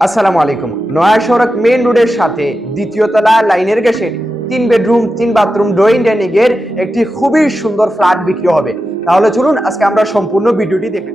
আসসালামু আলাইকুম। নয়া সড়ক মেইন রোডের সাথে দ্বিতীয় তলা লাইনের গ্যাসের 3 বেডরুম 3 বাথরুম ড্রয়িং ডাইনিং এর একটি খুবই সুন্দর ফ্ল্যাট বিক্রি হবে। তাহলে চলুন আজকে আমরা সম্পূর্ণ ভিডিওটি দেখে